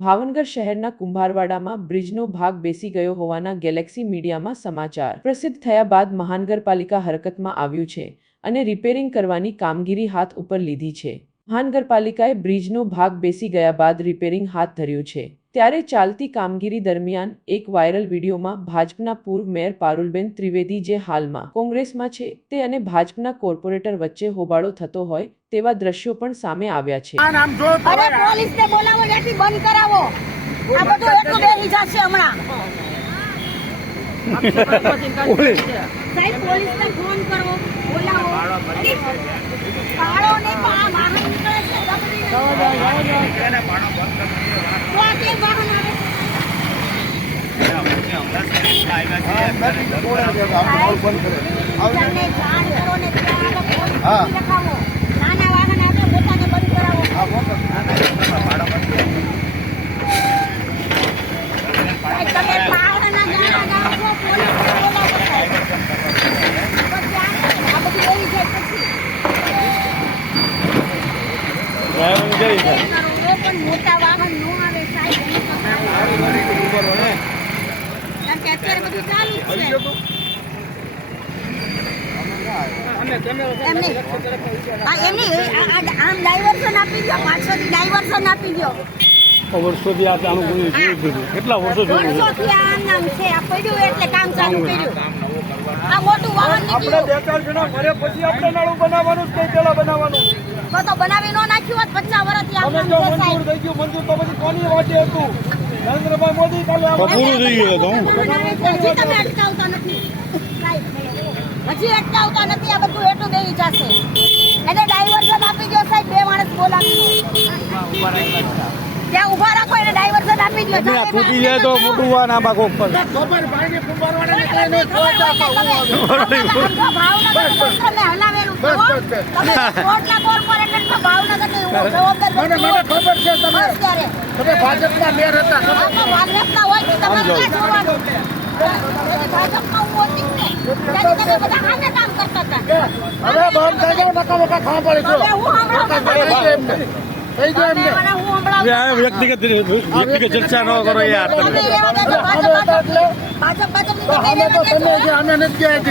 ભાવનગર શહેરના કુંભારવાડામાં બ્રિજનો ભાગ બેસી ગયો હોવાના ગેલેક્સી મીડિયામાં સમાચાર પ્રસિદ્ધ થયા બાદ મહાનગરપાલિકા હરકતમાં આવ્યું છે અને રિપેરિંગ કરવાની કામગીરી હાથ ઉપર લીધી છે। મહાનગરપાલિકાએ બ્રિજનો ભાગ બેસી ગયા બાદ રિપેરિંગ હાથ ધર્યું છે। ત્યારે ચાલતી કામગીરી દરમિયાન એક વાયરલ વિડીયોમાં ભાજપના પૂર્વ મેયર પારુલબેન ત્રિવેદી જે હાલમાં કોંગ્રેસમાં છે તે અને ભાજપના કોર્પોરેટર વચ્ચે હોબાળો થતો હોય તેવા દ્રશ્યો પણ સામે આવ્યા છે। પોલીસને બોલાવો, ત્યાંથી બંધ કરાવો। આ બધું એટલું બેસી જશે હમણાં। સાહેબ પોલીસને ફોન કરો, બોલાવો। પાડો નહીં, આ વાહન નીકળે છે, તો આ કેમ વાહન આવે? તમને જાણ કરો ને ત્યાં પોલીસ લખાવો। નાના વાહન આવે પોતાને બંધ કરાવો। તમે પાવડના ગાડા ગાવો, પોલીસને બોલાવો સાહેબ। આ બધું લઈ જાય પછી પણ મોટા વાહન નો આવે સાહેબ। કારણ કે અત્યારે બધું ચાલુ છે। આમ ડાયવર્સન આપી દો, પાછળથી ડાયવર્સન આપી દો। વર્ષોથી આ ચાલુ કર્યું છે, કેટલા વર્ષો વર્ષોથી આ નામ છે, આ પડ્યું એટલે કામ ચાલુ કર્યું। આ મોટું વાહન નીકળ્યું બે ચાર જણા મરે પછી આપણે નાળું બનાવવાનું જ પેલા બનાવવાનું તો બનાવી નો નાખ્યું હોત 50 વર્ષથી આમ નામ છે સાહેબ। થઈ ગયું મંજૂર તો પછી કોની વાટે હતું? નરેન્દ્રભાઈ મોદી કાલે પૂરું થઈ ગયું હતું। હજી તમે અટકાવતા નથી સાહેબ, હજી અટકાવતા નથી। આ બધું એટલું બેસી જશે એટલે ડાયવર્ઝન આપી દો સાહેબ। બે માણસ બોલાવી ત્યાં ઉભા રાખો, એને ડાયવર્ઝન આપી દો। તૂટી જાય તો મોટું વાન આમાં કોક પર હલાવેલું કોર્ટના કોર્પોરેટર તો ભાવનગર ભાજપના મેયર હતા ભાજપના હોય તો તમારે ક્યાં જોવાનું? ભાજપમાં હું હોતી ને ત્યારે તમે બધા આને કામ કરતા હતા। હવે બંધ થઈ જાવ, નકા નકા ખાવા પડે હવે હું હમણાં વ્યક્તિગત ચર્ચા ન કરો યાર। ભાજપ અમે નથી ગયા